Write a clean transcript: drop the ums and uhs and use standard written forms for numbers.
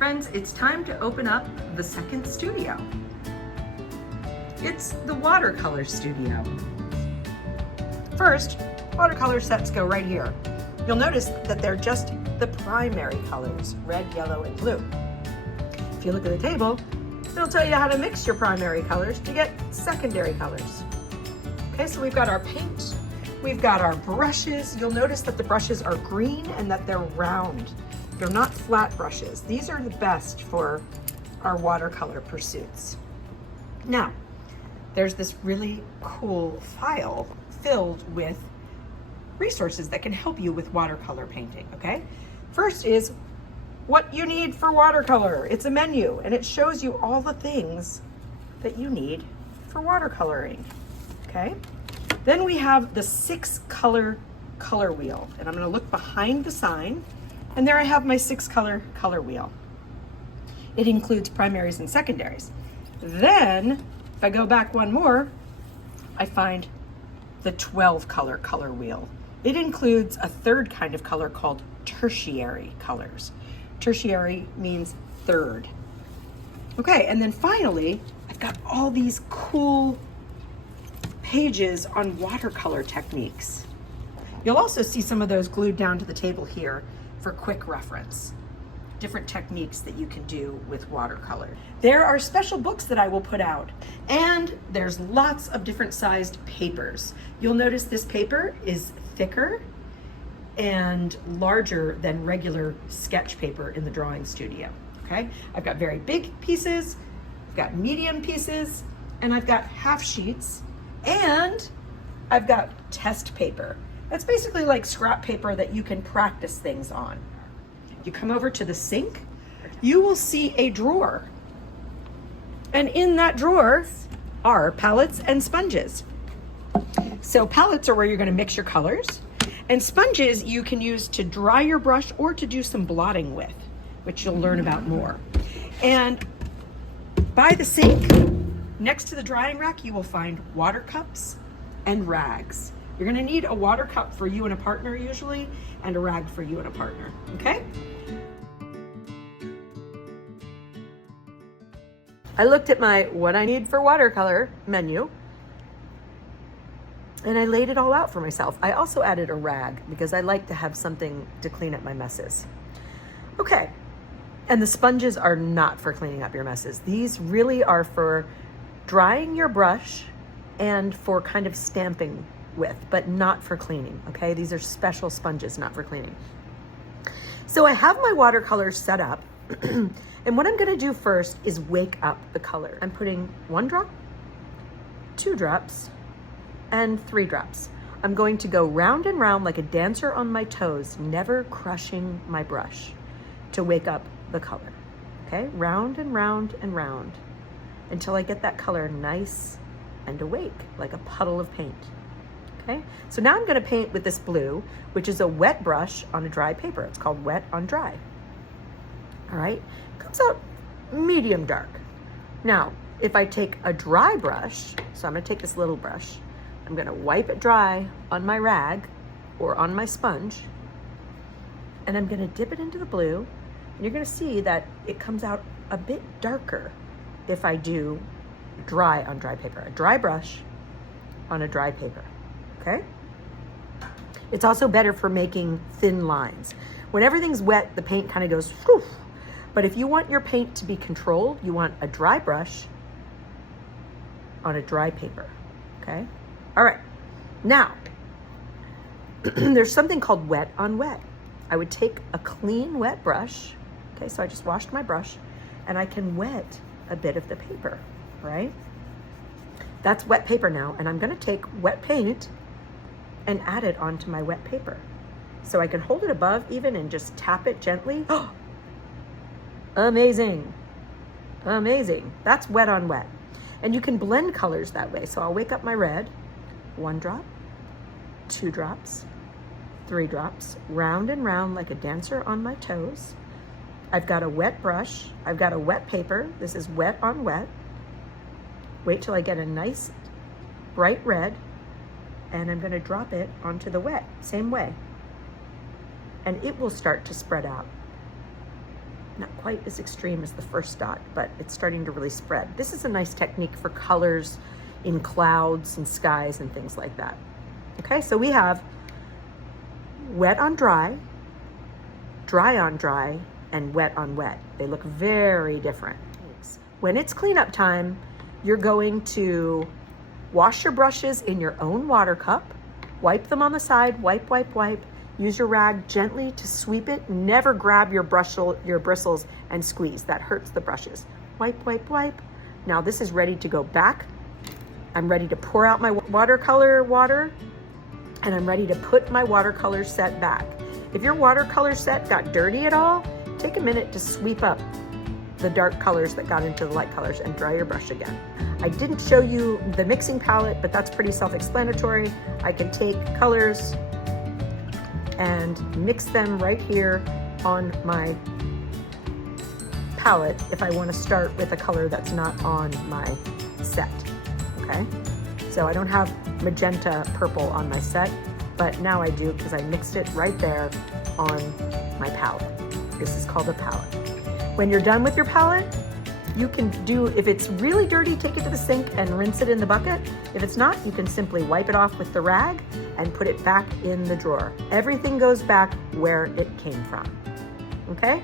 Friends, it's time to open up the second studio. It's the Watercolor Studio. First, watercolor sets go right here. You'll notice that they're just the primary colors, red, yellow, and blue. If you look at the table, it'll tell you how to mix your primary colors to get secondary colors. Okay, so we've got our paint, we've got our brushes. You'll notice that the brushes are green and that they're round. They're not flat brushes. These are the best for our watercolor pursuits. Now, there's this really cool file filled with resources that can help you with watercolor painting, okay? First is what you need for watercolor. It's a menu and it shows you all the things that you need for watercoloring, okay? Then we have the 6-color color wheel, and I'm gonna look behind the sign, and there I have my 6-color color wheel. It includes primaries and secondaries. Then, if I go back one more, I find the 12-color color wheel. It includes a third kind of color called tertiary colors. Tertiary means third. Okay, and then finally, I've got all these cool pages on watercolor techniques. You'll also see some of those glued down to the table here for quick reference. Different techniques that you can do with watercolor. There are special books that I will put out, and there's lots of different sized papers. You'll notice this paper is thicker and larger than regular sketch paper in the drawing studio, okay? I've got very big pieces, I've got medium pieces, and I've got half sheets, and I've got test paper. That's basically like scrap paper that you can practice things on. You come over to the sink, you will see a drawer. And in that drawer are palettes and sponges. So palettes are where you're gonna mix your colors, and sponges you can use to dry your brush or to do some blotting with, which you'll learn about more. And by the sink, next to the drying rack, you will find water cups and rags. You're gonna need a water cup for you and a partner usually, and a rag for you and a partner, okay? I looked at my what I need for watercolor menu, and I laid it all out for myself. I also added a rag because I like to have something to clean up my messes. Okay, and the sponges are not for cleaning up your messes. These really are for drying your brush and for kind of stamping with, but not for cleaning, okay? These are special sponges, not for cleaning. So I have my watercolors set up, and what I'm gonna do first is wake up the color. I'm putting 1 drop, 2 drops, and 3 drops. I'm going to go round and round like a dancer on my toes, never crushing my brush to wake up the color, okay? Round and round and round until I get that color nice and awake, like a puddle of paint. Okay, so now I'm gonna paint with this blue, which is a wet brush on a dry paper. It's called wet on dry. All right, comes out medium dark. Now, if I take a dry brush, so I'm gonna take this little brush, I'm gonna wipe it dry on my rag or on my sponge, and I'm gonna dip it into the blue, and you're gonna see that it comes out a bit darker if I do dry on dry paper, a dry brush on a dry paper. Okay? It's also better for making thin lines. When everything's wet, the paint kind of goes whew. But if you want your paint to be controlled, you want a dry brush on a dry paper, okay? All right, now, there's something called wet on wet. I would take a clean wet brush, okay, so I just washed my brush, and I can wet a bit of the paper, right? That's wet paper now, and I'm gonna take wet paint and add it onto my wet paper. So I can hold it above even and just tap it gently. Amazing, amazing. That's wet on wet. And you can blend colors that way. So I'll wake up my red, 1 drop, 2 drops, 3 drops, round and round like a dancer on my toes. I've got a wet brush, I've got a wet paper. This is wet on wet. Wait till I get a nice bright red, and I'm gonna drop it onto the wet, same way. And it will start to spread out. Not quite as extreme as the first dot, but it's starting to really spread. This is a nice technique for colors in clouds and skies and things like that. Okay, so we have wet on dry, dry on dry, and wet on wet. They look very different. When it's cleanup time, you're going to wash your brushes in your own water cup, wipe them on the side, wipe, wipe, wipe. Use your rag gently to sweep it. Never grab your bristles and squeeze. That hurts the brushes. Wipe, wipe, wipe. Now this is ready to go back. I'm ready to pour out my watercolor water, and I'm ready to put my watercolor set back. If your watercolor set got dirty at all, take a minute to sweep up the dark colors that got into the light colors and dry your brush again. I didn't show you the mixing palette, but that's pretty self-explanatory. I can take colors and mix them right here on my palette if I want to start with a color that's not on my set, okay? So I don't have magenta purple on my set, but now I do because I mixed it right there on my palette. This is called a palette. When you're done with your palette, you can do, if it's really dirty, take it to the sink and rinse it in the bucket. If it's not, you can simply wipe it off with the rag and put it back in the drawer. Everything goes back where it came from, okay?